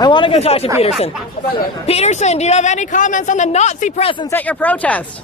I want to go talk to Peterson. Peterson, do you have any comments on the Nazi presence at your protest?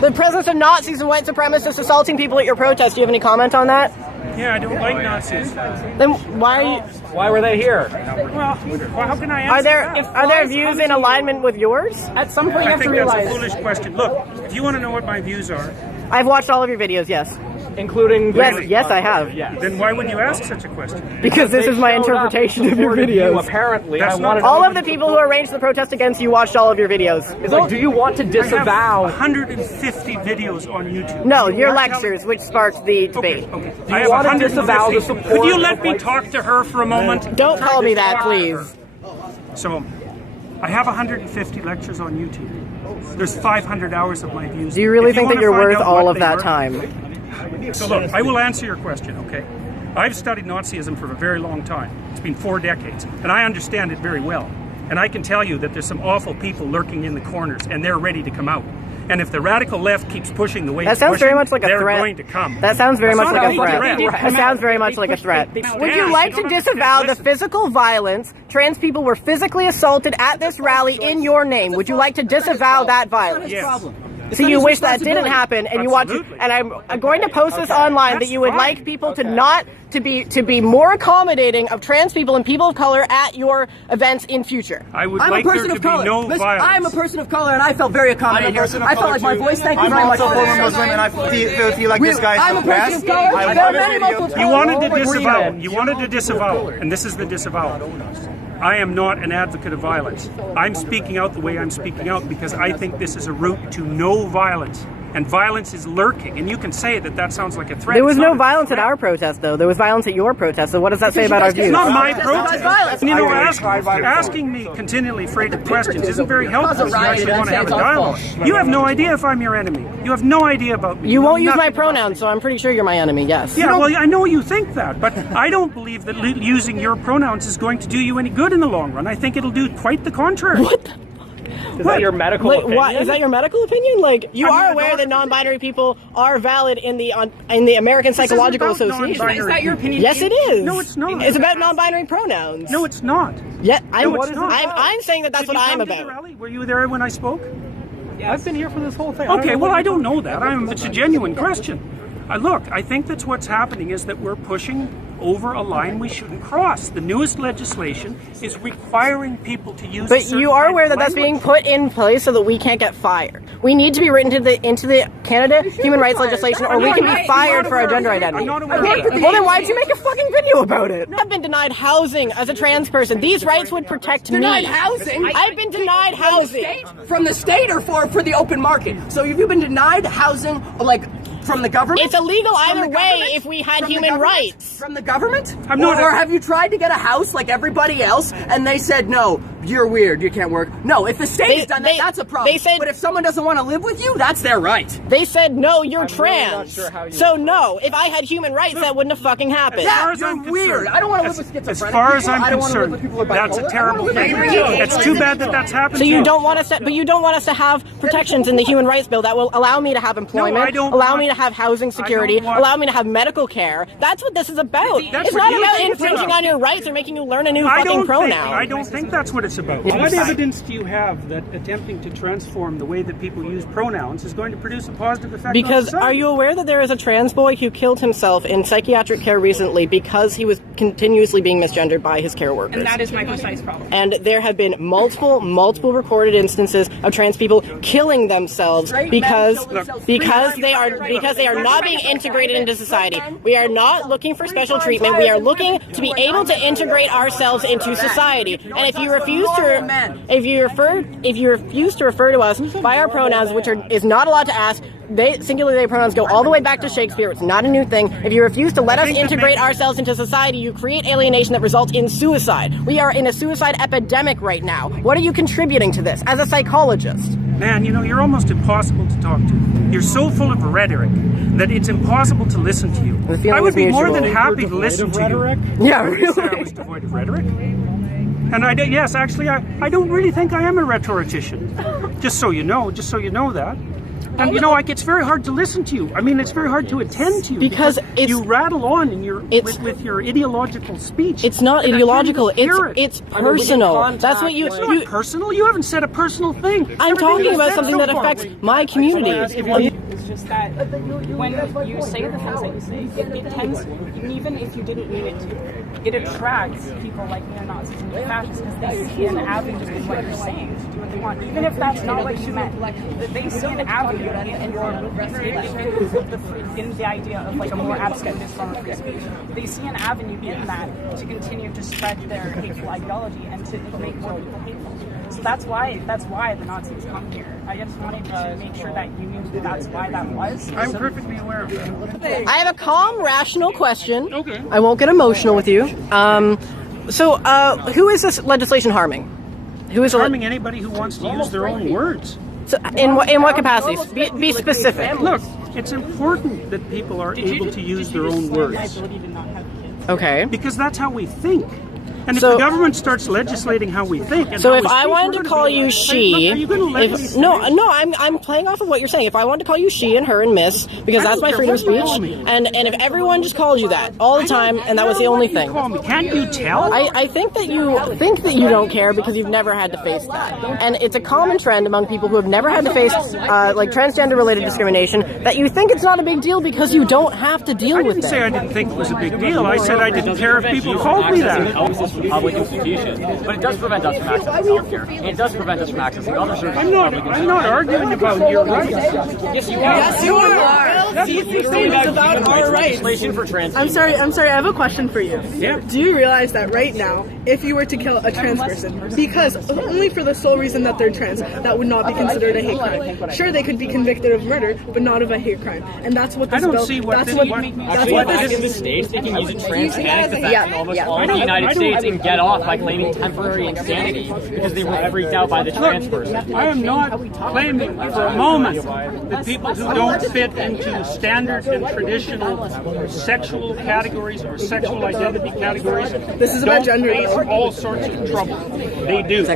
The presence of Nazis and white supremacists assaulting people at your protest. Do you have any comment on that? Yeah, I don't like Nazis. Then why are you? Why were they here? Well, how can I answer Are there views in alignment with yours? At some point, you have to realize. That's a foolish question. Look, if you want to know what my views are, I've watched all of your videos. Yes. Including Yes, I have. Yes. then why would you ask such a question? Because this is my interpretation of your videos. Apparently, That's not all of the people who arranged the protest against you watched all of your videos. It's like, do you want to I disavow? have 150 videos on YouTube. No, You your are lectures, which sparked the debate. Okay. Do you want to disavow the support? Could you let me talk to her for a moment? Don't call me that, please. So, I have 150 lectures on YouTube. There's 500 hours of my views. Do you really If think that wanna you're find worth out all what of they that were- time? So look, I will answer your question, okay? I've studied Nazism for a very long time. It's been 4 decades, and I understand it very well. And I can tell you that there's some awful people lurking in the corners, and they're ready to come out. And if the radical left keeps pushing the way That sounds very much like a they're threat. going to come. That sounds very much That's like a not threat. That sounds very much like a threat. Would you like to disavow the physical violence? Trans people were physically assaulted at this rally in your name. Would you like to disavow that violence? Yes. So you wish that didn't happen, and you want to, and I'm going to post this online that you would like people to not to be more accommodating of trans people and people of color at your events in future. I would I'm like a there person to of be color. no Listen, violence. I'm a person of color, and I felt very accommodating here. I felt like my voice. Thank you very much. I'm also a Muslim, and I feel like this guy is I'm the a person best. of color. I There are love many his multiple videos. You wanted to Agreement. disavow. You wanted to disavow, and this is the disavow. I am not an advocate of violence. I'm speaking out the way I'm speaking out because I think this is a route to no violence. And violence is lurking. And you can say that sounds like a threat. There was It's not no a violence at threat. our protest, though. There was violence at your protest. So what does that say about our It's views? not my That's protest. violence. And you know, I agree. asking me continually freighted questions isn't very helpful Cause if a you riot actually and want to say have a it's all dialogue. false. You have no idea if I'm your enemy. You have no idea about me. You won't know use my nothing about me. pronouns, so I'm pretty sure you're my enemy. Yes. Yeah, well, I know you think that, but I don't believe that using your pronouns is going to do you any good in the long run. I think it'll do quite the contrary. What the? Is that your medical Like, opinion? what, is that your medical opinion? Like, you I mean, are I aware don't- that non-binary people are valid in the American Psychological This isn't about Association. non-binary Is that your opinion? Yes, it is. No, it's not. It's about non-binary pronouns. No, it's not. Yeah, No, it's not. I'm saying that that's Did what you I'm come to the about. rally? Were you there when I spoke? I've been here for this whole thing. Okay, well, I don't know that. It's a genuine question. Look, I think that's what's happening is that we're pushing over a line we shouldn't cross. The newest legislation is requiring people to use. But you are aware that that's being put in place so that we can't get fired. We need to be written into the Canada human rights legislation, or we can be fired for our gender identity. I'm not aware of that. Well, then why'd you make a fucking video about it? I've been denied housing as a trans person. These rights would protect me. Denied housing? I've been denied housing. From the state or for the open market? So have you been denied housing, like, from the government? It's illegal From either the way government? if we had From the human government? rights. From the government? I'm not or a- have you tried to get a house like everybody else and they said, no, you're weird, you can't work? No, if the state has done that, that's a problem. they said- but if someone doesn't want to live with you, that's their right. They said, no, you're really trans. not sure how you- So no, if I had human rights, that wouldn't have fucking happened. As far Yeah, as you're I'm weird. concerned, I don't want to live as- with schizophrenic As far as people. I'm I don't want to live concerned, with people who are that's a bipolar. terrible I don't thing. wanna live with It's too bad that that's happened. So to you don't want us to, but you don't want us to have protections in the human rights bill that will allow me to have employment, I don't allow want- me to have housing security, want- allow me to have medical care. That's what this is about. That's It's what not you about think it's infringing about. on your rights or making you learn a new I fucking don't pronoun. think that's what it's about. What evidence do you have that attempting to transform the way that people use pronouns is going to produce a positive effect on Because society? are you aware that there is a trans boy who killed himself in psychiatric care recently because he was continuously being misgendered by his care workers? And that is my precise problem. And there have been multiple recorded instances of trans people killing themselves because they are not being integrated into society. We are not looking for special treatment. We are looking to be able to integrate ourselves into society. And if you refuse to refer to us by our pronouns, which is not allowed to ask, singular they pronouns go all the way back to Shakespeare. It's not a new thing. If you refuse to let us integrate ourselves into society, you create alienation that results in suicide. We are in a suicide epidemic right now. What are you contributing to this as a psychologist? Man, you're almost impossible to talk to. You're so full of rhetoric that it's impossible to listen to you. The feeling I would is be more than mutual. happy to listen to you. Yeah, I didn't say I really. was devoid of rhetoric. And I don't really think I am a rhetorician. Just so you know that. And you know, like, it's very hard to listen to you. I mean, it's very hard to attend to you because you rattle on in your with your ideological speech. It's not ideological. It's personal. That's what you. It's not personal. You haven't said a personal thing. I'm talking about something that affects my community. It's just that when you say the things that you say, it tends, even if you didn't mean it to, it attracts people like neo-Nazis and fascists because they see an avenue in what you're saying to do what they want, even if that's not what you meant. They see an avenue in the idea of like a more abstract form of free speech. They see an avenue in that to continue to spread their hateful ideology and to make more people hateful. So that's why the Nazis come here. I just wanted to make sure that you knew that's why that was. I'm perfectly aware of that. I have a calm, rational question. Okay. I won't get emotional with you. So, who is this legislation harming? Who is harming anybody who wants to use their own words? So in what capacity? Be specific. Look, it's important that people are able to use their own words. Okay. Because that's how we think. And if the government starts legislating how we think, and so if I wanted to call you she, are you going to let me say? No, I'm playing off of what you're saying. If I wanted to call you she and her and miss, because that's my freedom of speech, and if everyone just called you that all the time, and that was the only thing. Can't you tell? I think that you don't care because you've never had to face that, and it's a common trend among people who have never had to face like transgender-related discrimination that you think it's not a big deal because you don't have to deal with it. I didn't say I didn't think it was a big deal. I said I didn't care if people called me that. Public institution, but it does prevent us from accessing healthcare. It does prevent us from accessing other services. I'm not arguing about your rights. Yes, you are. Yes, you are. It's about our rights. For trans I'm sorry. I have a question for you. Yeah. Do you realize that right now, if you were to kill a trans person, because only for the sole reason that they're trans, that would not be considered a hate crime. Sure, they could be convicted of murder, but not of a hate crime. And that's what this bill. That's what this in the States. They can use a trans panic attack in almost all of the United States and get off by claiming temporary insanity because they were freaked out by the trans person. I am not claiming for a moment that people who don't fit into standard and traditional sexual categories or sexual identity categories this is about gender face all sorts of trouble. They do.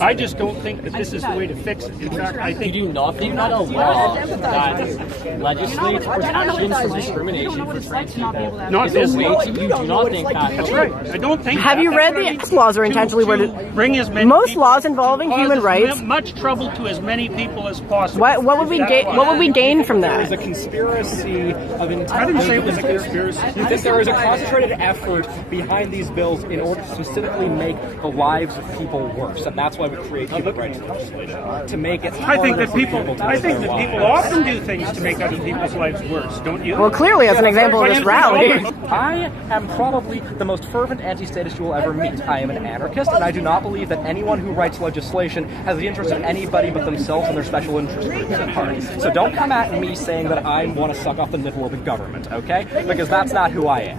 I just don't think that this is the way to fix it. In fact, I think do you not a law that legislates protections from discrimination for trans people? not this way. You do not think that. That's right. I don't think. Have you read the laws are intentionally worded? Bring as many Most people, laws involving human rights. As much trouble to as many people as possible. What would we gain from There is that? a conspiracy of intent. I didn't say it was a conspiracy. That there is a concentrated effort behind these bills in order to specifically make the lives of people worse, and that's why we create human rights legislation to make it. I think that harder for people. to I live think their that people lives. often do things to make other people's lives worse. Don't you? Well, clearly, as an example of this rally. I am probably the most fervent anti-statist you will ever meet. I am an anarchist, and I do not believe that anyone who writes legislation has the interest of anybody but themselves and their special interest groups at heart. So don't come at me saying that I want to suck off the nipple of the government, okay? Because that's not who I am.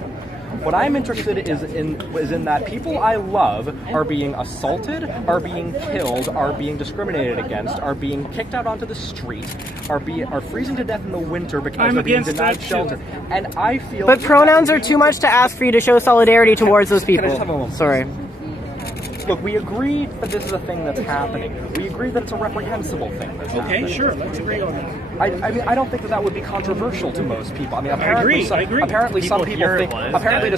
What I'm interested is in that people I love are being assaulted, are being killed, are being discriminated against, are being kicked out onto the street, are freezing to death in the winter because they're being denied shelter. And I feel. But pronouns are too much to ask for you to show solidarity towards those Can I just have a people. moment? Sorry. Look, we agree that this is a thing that's happening. We agree that it's a reprehensible thing that's happening. Okay, sure. Let's agree on that. I mean, I don't think that would be controversial to most people. I mean, apparently, I agree. apparently some people think. Apparently,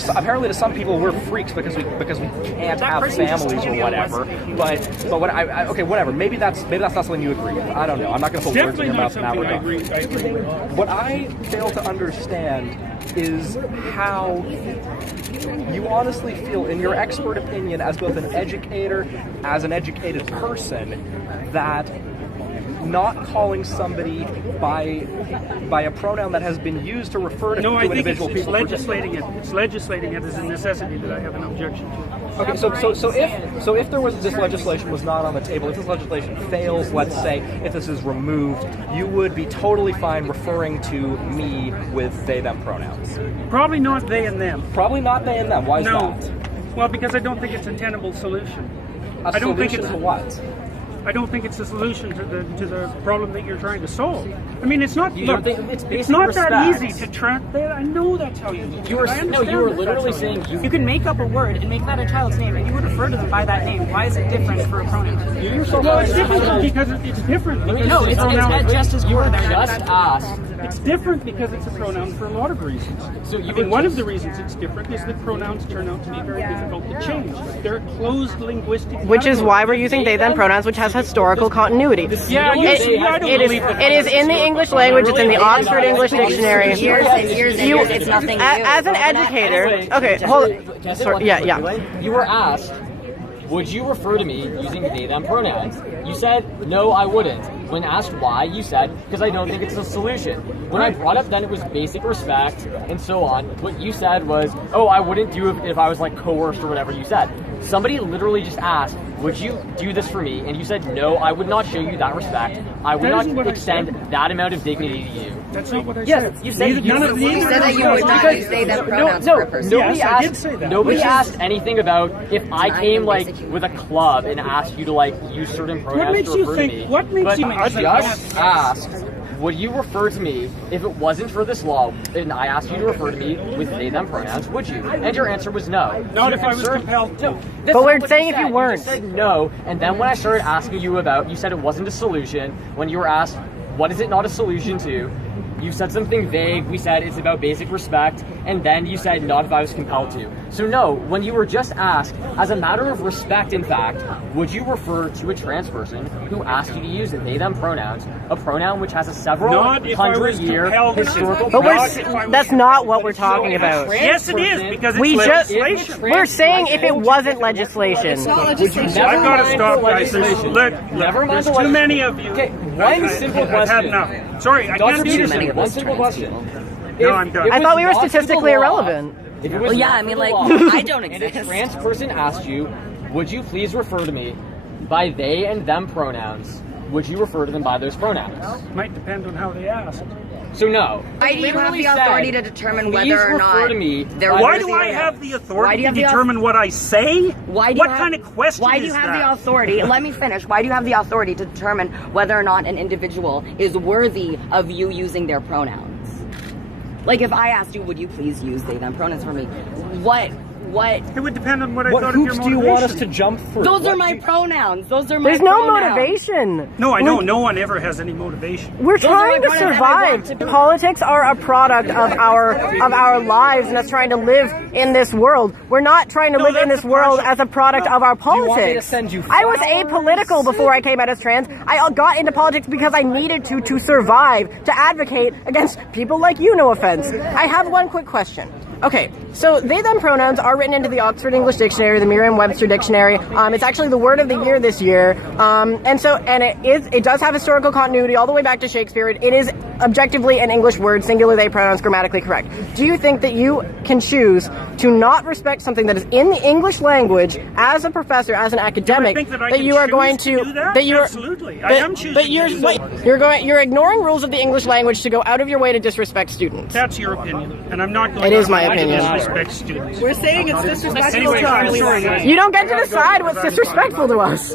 to some people, we're freaks because we can't have families or whatever. But what okay, whatever. Maybe that's not something you agree with. I don't know. I'm not going to put words in your mouth in that regard. I agree with. What I fail to understand is how you honestly feel, in your expert opinion, as both an educator, as an educated person, that not calling somebody by a pronoun that has been used to refer to individual people. Legislating it. It's legislating it as a necessity that I have an objection to. Okay, so if there was this legislation was not on the table, if this legislation fails, let's say, if this is removed, you would be totally fine referring to me with they them pronouns. Probably not they and them. Probably not they and them. Why is No. that? Well, because I don't think it's a tenable solution. I don't think it's a what? I don't think it's the solution to the problem that you're trying to solve. I mean, it's not. You Look, don't think it's not that respect. easy to track that. I know that's how you. You were literally saying You can make up a word and make that a child's name, and you would refer to them by that name. Why is it different for a pronoun? Well, it's different because it's different. No, it's just as core. just asked. It's different because it's a pronoun for a lot of reasons. So you I mean, one of the reasons it's different is that pronouns turn out to be very difficult to change. They're a closed linguistic. Which is why we're using they them pronouns, which has historical continuity. Yeah, I don't believe that. It is in the English language. It's in the Oxford English Dictionary. Years and years and years. It's nothing new. As an educator, okay, hold on. Sorry, yeah. You were asked, would you refer to me using they them pronouns? You said, no, I wouldn't. When asked why, you said, because I don't think it's a solution. When I brought up then it was basic respect and so on, what you said was, oh, I wouldn't do it if I was like coerced or whatever you said. Somebody literally just asked, would you do this for me? And you said, no, I would not show you that respect. I would not extend that amount of dignity to you. That's not what I Yes, said. you said You said that you would not use they them pronouns for a person. Nobody Yes, I did asked. say that. Nobody asked anything about if I came like basic human with a club and asked you to like use certain pronouns makes to you refer think- to me. what makes but you I think- just asked, would you refer to me if it wasn't for this law? And I asked you to refer to me with they them pronouns. Would you? And your answer was no. Not So if I was concerned- compelled to. No, that's But not we're what saying you if you said. weren't. You said no, and then when I started asking you about, you said it wasn't a solution. When you were asked, what is it not a solution to? You said something vague. We said it's about basic respect, and then you said not if I was compelled to. So no, when you were just asked, as a matter of respect, in fact, would you refer to a trans person who asked you to use they them pronouns, a pronoun which has a several Not if I was hundred-year compelled to. historical But Not if I was that's not what we're talking about. Yes, it is because it's We just legislation. we're saying if it wasn't legislation. It's not legislation. Never I've got to mind stop, the guys. legislation. Look, Never mind there's the too legislation. many of you. Okay, one simple I've had question. enough. Sorry, I Dr. can't do this Peterson, anymore. one simple question. No, I'm done. If it I was thought we were not for the statistically law, irrelevant. If it was Well, yeah, not I mean, for like, the law, I don't and a exist. trans person asked you, would you please refer to me by they and them pronouns? Would you refer to them by those pronouns? Might depend on how they ask. So no. Why do you have Literally the authority said, to determine please whether or refer not to me they're by Why those do I or have not? the Why authority do you to have the determine what I say? Why do What you have, kind of question Why do is you have that? the authority? Let me finish. Why do you have the authority to determine whether or not an individual is worthy of you using their pronouns? Like, if I asked you, would you please use they them pronouns for me? What? It would depend on what I What thought of your hoops do motivation. you want us to jump through? Those are What my do you- pronouns. Those are my There's no pronouns. motivation. No, I know. No one ever has any motivation. We're Those are my trying to pronouns and I want survive. to be- Politics are a product of our lives and us trying to live in this world. We're not trying to No, live in that's this world partial. as a product of our you want me to politics. send you I was flowers? apolitical before I came out as trans. I got into politics because I needed to survive, to advocate against people like you, no offense. I have one quick question. Okay, so they them pronouns are written into the Oxford English Dictionary, the Merriam-Webster Dictionary. It's actually the word of the year this year, and it does have historical continuity all the way back to Shakespeare. It is objectively an English word, singular they pronouns, grammatically correct. Do you think that you can choose to not respect something that is in the English language as a professor, as an academic, I think that I that can you are choose going to do that? you're Absolutely. I but- am choosing but you're to do that. you're ignoring rules of the English language to go out of your way to disrespect students. That's your opinion, and I'm not going It is to my opinion. disrespect students. We're saying it's disrespectful Anyway, to I'm our sorry, language. guys. You don't get to decide what's disrespectful to us.